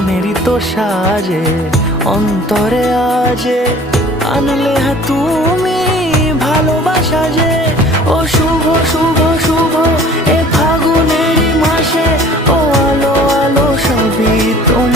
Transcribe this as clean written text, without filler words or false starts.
মনেরই তো সাজে অন্তরে আজে আনলে তুমি ভালোবাসা যে। ও শুভ শুভ শুভ এ ফাগুনেরই মাসে, ও আলো আলো সবই তোমার।